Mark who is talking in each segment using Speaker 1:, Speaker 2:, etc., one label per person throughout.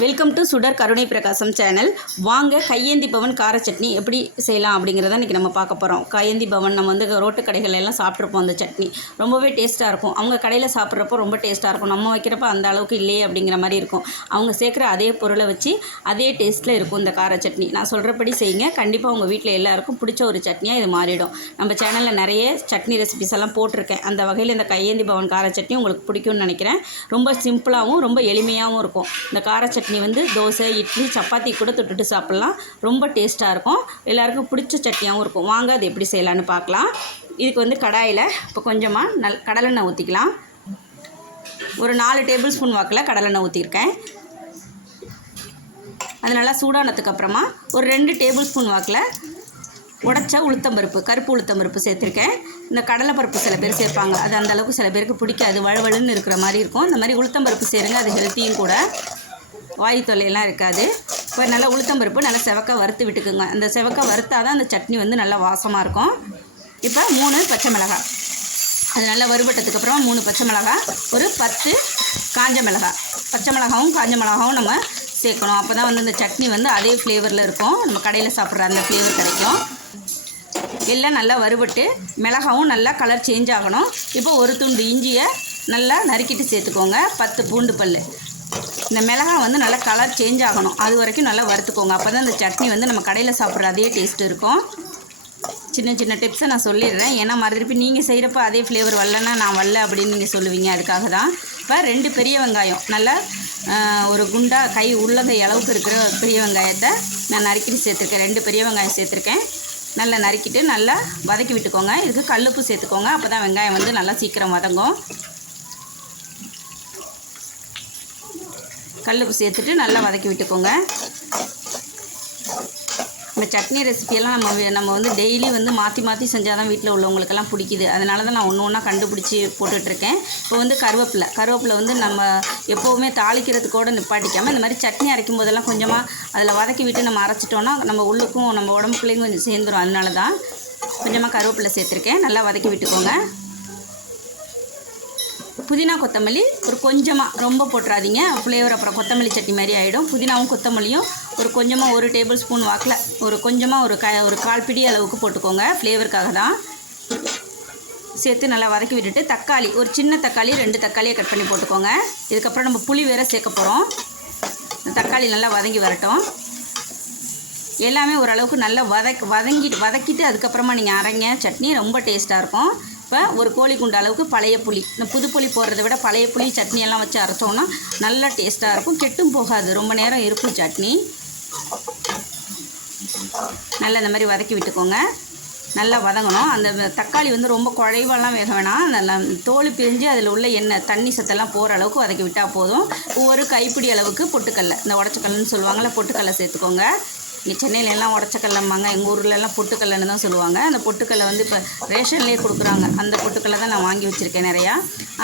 Speaker 1: Welcome to சுடர் கருணை பிரகாசம் சேனல் வாங்க கையேந்தி பவன் கார சட்னி எப்படி செய்யலாம் அப்படிங்கிறத இன்றைக்கி நம்ம பார்க்க போகிறோம் கையேந்தி பவன் நம்ம வந்து ரோட்டு கடைகள் எல்லாம் சாப்பிட்ருப்போம் அந்த சட்னி ரொம்பவே டேஸ்ட்டாக இருக்கும். அவங்க கடையில் சாப்பிட்றப்போ ரொம்ப டேஸ்ட்டாக இருக்கும். நம்ம வைக்கிறப்ப அந்த அளவுக்கு இல்லையே அப்படிங்கிற மாதிரி இருக்கும். அவங்க சேர்க்குற அதே பொருளை வச்சு அதே டேஸ்ட்டில் இருக்கும் இந்த கார சட்னி. நான் சொல்கிறபடி செய்யுங்க. கண்டிப்பாக உங்கள் வீட்டில் எல்லாருக்கும் பிடிச்ச ஒரு சட்னியாக இது மாறிடும். நம்ம சேனலில் நிறைய சட்னி ரெசிபிஸ் எல்லாம் போட்டிருக்கேன். அந்த வகையில் இந்த கையேந்தி பவன் கார சட்னி உங்களுக்கு பிடிக்கும்னு நினைக்கிறேன். ரொம்ப சிம்பிளாகவும் ரொம்ப எளிமையாகவும் இருக்கும். இந்த கார சட்னி வந்து தோசை இட்லி சப்பாத்தி கூட தொட்டுட்டு சாப்பிட்லாம். ரொம்ப டேஸ்ட்டாக இருக்கும். எல்லாருக்கும் பிடிச்ச சட்னியாகவும் இருக்கும். வாங்க அது எப்படி செய்யலான்னு பார்க்கலாம். இதுக்கு வந்து கடாயில் இப்போ கொஞ்சமாக நல் கடலெண்ணெய் ஊற்றிக்கலாம் ஒரு நாலு டேபிள் ஸ்பூன் வாக்கில் கடலெண்ணெய் ஊற்றிருக்கேன் அது நல்லா சூடானதுக்கு அப்புறமா ஒரு ரெண்டு டேபிள் ஸ்பூன் வாக்கில் உடச்ச உளுத்தம்பருப்பு கருப்பு உளுத்தம்பருப்பு சேர்த்துருக்கேன். இந்த கடலைப்பருப்பு சில பேர் சேர்ப்பாங்க. அது அந்தளவுக்கு சில பேருக்கு பிடிக்காது. வழுவழுன்னு இருக்கிற மாதிரி இருக்கும். இந்த மாதிரி உளுத்தம்பருப்பு சேருங்க. அது ஹெல்த்தியும் கூட. வாயு தொல்லையெல்லாம் இருக்காது. இப்போ நல்லா உளுத்தம்பருப்பு நல்லா செவக்க வறுத்து விட்டுக்குங்க. அந்த செவக்க வறுத்தால் தான் அந்த சட்னி வந்து நல்லா வாசமாக இருக்கும். இப்போ மூணு பச்சை மிளகாய். அது நல்லா வறுபட்டதுக்கு அப்புறமா மூணு பச்சை மிளகாய் ஒரு பத்து காஞ்ச மிளகாய். பச்சை மிளகாவும் காஞ்ச மிளகாவும் நம்ம சேர்க்கணும். அப்போ தான் வந்து இந்த சட்னி வந்து அதே ஃப்ளேவரில் இருக்கும். நம்ம கடையில் சாப்பிட்ற அந்த ஃப்ளேவர் கிடைக்கும். எல்லாம் நல்லா வறுபட்டு மிளகாவும் நல்லா கலர் சேஞ்ச் ஆகணும். இப்போ ஒரு துண்டு இஞ்சியை நல்லா நறுக்கிட்டு சேர்த்துக்கோங்க. பத்து பூண்டு பல் இந்த மிளகாய் வந்து நல்லா கலர் சேஞ்ச் ஆகணும். அது வரைக்கும் நல்லா வறுத்துக்கோங்க. அப்போ தான் இந்த சட்னி வந்து நம்ம கடையில் சாப்பிட்ற அதே டேஸ்ட் இருக்கும். சின்ன சின்ன டிப்ஸை நான் சொல்லிடுறேன். ஏன்னா மறுதிருப்பி நீங்கள் செய்கிறப்ப அதே ஃப்ளேவர் வரலன்னா நான் வரல அப்படின்னு நீங்கள் சொல்லுவீங்க. அதுக்காக தான். இப்போ ரெண்டு பெரிய வெங்காயம். நல்லா ஒரு குண்டா கை உள்ளங்கை அளவுக்கு இருக்கிற பெரிய வெங்காயத்தை நான் நறுக்கிட்டு சேர்த்துருக்கேன். ரெண்டு பெரிய வெங்காயம் சேர்த்துருக்கேன். நல்லா நறுக்கிட்டு நல்லா வதக்கி விட்டுக்கோங்க. இதுக்கு கல்லுப்பு சேர்த்துக்கோங்க. அப்போ தான் வெங்காயம் வந்து நல்லா சீக்கிரம் வதங்கும். கல்லுப்பு சேர்த்துட்டு நல்லா வதக்கி விட்டுக்கோங்க. இந்த சட்னி ரெசிபியெல்லாம் நம்ம நம்ம வந்து டெய்லி வந்து மாற்றி மாற்றி செஞ்சால் தான் வீட்டில் உள்ளவங்களுக்கெல்லாம் பிடிக்குது. அதனால தான் நான் ஒன்று ஒன்றா கண்டுபிடிச்சி போட்டுட்ருக்கேன். இப்போ வந்து கருவேப்பிலை. கருவேப்பிலை வந்து நம்ம எப்போவுமே தாளிக்கிறதுக்கோடு நிப்பாட்டிக்காமல் இந்த மாதிரி சட்னி அரைக்கும் போதெல்லாம் கொஞ்சமாக அதில் வதக்கி விட்டு நம்ம அரைச்சிட்டோன்னா நம்ம உள்ளுக்கும் நம்ம உடம்புக்குள்ளேயும் கொஞ்சம் சேர்ந்துரும். அதனால தான் கொஞ்சமாக கருவேப்பிலை சேர்த்துருக்கேன். நல்லா வதக்கி விட்டுக்கோங்க. புதினா கொத்தமல்லி ஒரு கொஞ்சமாக ரொம்ப போட்டுறாதீங்க. ஃப்ளேவர் அப்புறம் கொத்தமல்லி சட்னி மாதிரி ஆகிடும் புதினாவும் கொத்தமல்லியும் ஒரு கொஞ்சமாக ஒரு டேபிள் ஸ்பூன் வாக்கில் ஒரு கொஞ்சமாக ஒரு க ஒரு கால் பிடி அளவுக்கு போட்டுக்கோங்க. ஃப்ளேவருக்காக தான். சேர்த்து நல்லா வதக்கி விட்டுட்டு தக்காளி ஒரு சின்ன தக்காளி ரெண்டு தக்காளியை கட் பண்ணி போட்டுக்கோங்க. இதுக்கப்புறம் நம்ம புளி வேற சேர்க்க போகிறோம் தக்காளி நல்லா வதங்கி வரட்டும். எல்லாமே ஓரளவுக்கு நல்லா வதக் வதங்கி வதக்கிட்டு அதுக்கப்புறமா நீங்கள் அரைங்க. சட்னி ரொம்ப டேஸ்ட்டாக இருக்கும். இப்போ ஒரு கோழி குண்டு அளவுக்கு பழைய புளி. இந்த புது புளி போடுறத விட பழைய புளி சட்னி எல்லாம் வச்சு அரைச்சோன்னா நல்லா டேஸ்ட்டாக இருக்கும். கெட்டும் போகாது. ரொம்ப நேரம் இருக்கும் சட்னி. நல்லா இந்த மாதிரி வதக்கி விட்டுக்கோங்க. நல்லா வதங்கணும். அந்த தக்காளி வந்து ரொம்ப குழைவெல்லாம் வேக வேணாம். நல்லா தோல் பிரிஞ்சு அதில் உள்ள எண்ணெய் தண்ணி சத்தெல்லாம் போகிற அளவுக்கு வதக்கி விட்டால் போதும். ஒரு கைப்பிடி அளவுக்கு பொட்டுக்கல்லை. இந்த உடச்சக்கல்லுன்னு சொல்லுவாங்கள்ல பொட்டுக்கல்லை சேர்த்துக்கோங்க. இங்கே சென்னையிலலாம் உடச்சக்கல்லம்பாங்க எங்கள் ஊர்லெலாம் பொட்டுக்கல்லன்னு தான் சொல்லுவாங்க. அந்த பொட்டுக்கல்லை வந்து இப்போ ரேஷன்லேயே கொடுக்குறாங்க. அந்த பொட்டுக்கல்லை தான் நான் வாங்கி வச்சுருக்கேன் நிறையா.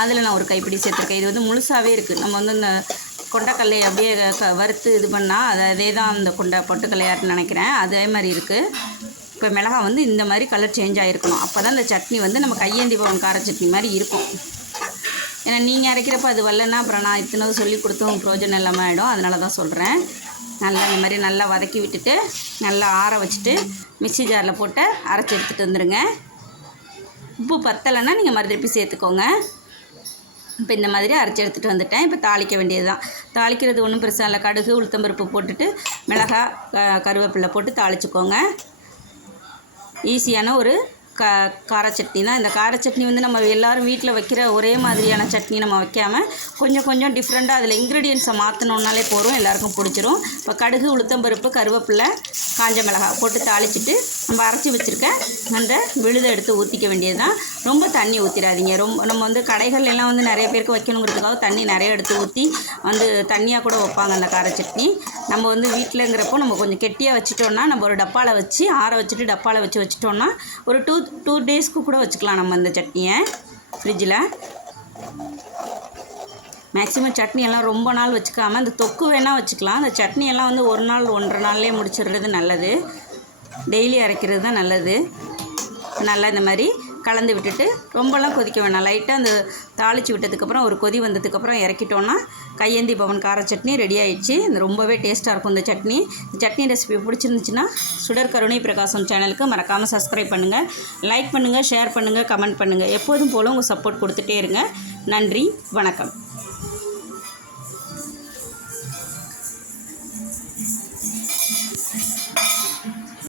Speaker 1: அதில் நான் ஒரு கைப்பிடி சேர்த்துருக்கேன். இது வந்து முழுசாகவே இருக்குது நம்ம வந்து இந்த கொண்டக்கல்லை அப்படியே க வறுத்து இது பண்ணால் அது அதே தான் அந்த கொண்ட பொட்டுக்கல்லையாட்டுன்னு நினைக்கிறேன். அதே மாதிரி இருக்குது இப்போ மிளகா வந்து இந்த மாதிரி கலர் சேஞ்ச் ஆகிருக்கணும் அப்போ தான் இந்த சட்னி வந்து நம்ம கையேந்தி பவன் கார சட்னி மாதிரி இருக்கும். ஏன்னா நீங்கள் அரைக்கிறப்ப அது வரலன்னா அப்புறம் நான் இத்தனை சொல்லி கொடுத்தும் ப்ரோஜனம் இல்லாமல் ஆகிடும் அதனால தான் சொல்கிறேன் நல்லா இந்த மாதிரி நல்லா வதக்கி விட்டுட்டு நல்லா ஆற வச்சுட்டு மிக்ஸி ஜாரில் போட்டு அரைச்சி எடுத்துகிட்டு வந்துடுங்க உப்பு பத்தலைன்னா நீங்கள் மறுதிருப்பி சேர்த்துக்கோங்க. இப்போ இந்த மாதிரி அரைச்சி எடுத்துகிட்டு வந்துட்டேன். இப்போ தாளிக்க வேண்டியது தான் தாளிக்கிறது ஒன்றும் பெருசாக இல்லை. கடுகு உளுத்தம்பருப்பு போட்டுட்டு மிளகாய் க- கருவேப்பிலை போட்டு தாளிச்சுக்கோங்க. ஈஸியான ஒரு க கார சட்னி தான். இந்த கார சட்னி வந்து நம்ம எல்லாரும் வீட்டில் வைக்கிற ஒரே மாதிரியான சட்னி நம்ம வைக்காமல் கொஞ்சம் கொஞ்சம் டிஃப்ரெண்ட்டாக அதில் இன்க்ரீடியன்ஸை மாற்றினோன்னாலே போதும் எல்லாருக்கும் பிடிச்சிரும். இப்போ கடுகு உளுத்தம்பருப்பு கருவேப்பிலை காஞ்ச மிளகாய் போட்டு தாளிச்சிட்டு நம்ம அரைச்சி வச்சுருக்க அந்த விழுதை எடுத்து ஊற்றிக்க வேண்டியது தான் ரொம்ப தண்ணி ஊற்றிடாதீங்க ரொம்ப நம்ம வந்து கடைகள் எல்லாம் வந்து நிறைய பேருக்கு வைக்கணுங்கிறதுக்காக தண்ணி நிறைய எடுத்து ஊற்றி வந்து தண்ணியாக கூட வைப்பாங்க அந்த கார சட்னி. நம்ம வந்து வீட்டிலங்கிறப்போ நம்ம கொஞ்சம் கெட்டியாக வச்சுட்டோம்னா நம்ம ஒரு டப்பாவில் வச்சு ஆற வச்சுட்டு டப்பாவில் வச்சு வச்சுட்டோம்னா ஒரு டூ டூ டேஸ்க்கு கூட வச்சுக்கலாம் நம்ம இந்த சட்னியை ஃப்ரிட்ஜில் மேக்ஸிமம் சட்னியெல்லாம் ரொம்ப நாள் வச்சுக்காமல் இந்த தொக்கு வேணால் வச்சுக்கலாம். அந்த சட்னியெல்லாம் வந்து ஒரு நாள் ஒன்றரை நாள்லேயே முடிச்சிடுறது நல்லது. டெய்லி அரைக்கிறது தான் நல்லது. நல்லா இந்த மாதிரி கலந்து விட்டுட்டு ரொம்பலாம் கொதிக்க வேணாம். லைட்டாக அந்த தாளித்து விட்டதுக்கப்புறம் ஒரு கொதி வந்ததுக்கப்புறம் இறக்கிட்டோன்னா கையேந்தி பவன் கார சட்னி ரெடி ஆயிடுச்சு. இந்த ரொம்பவே டேஸ்ட்டாக இருக்கும் இந்த சட்னி. சட்னி ரெசிபி பிடிச்சிருந்துச்சுன்னா சுடர் கருணை பிரகாசம் சேனலுக்கு மறக்காமல் சப்ஸ்கிரைப் பண்ணுங்கள் லைக் பண்ணுங்கள் ஷேர் பண்ணுங்கள் கமெண்ட் பண்ணுங்கள் எப்போதும் போல் உங்கள் சப்போர்ட் கொடுத்துட்டே இருங்க. நன்றி வணக்கம்.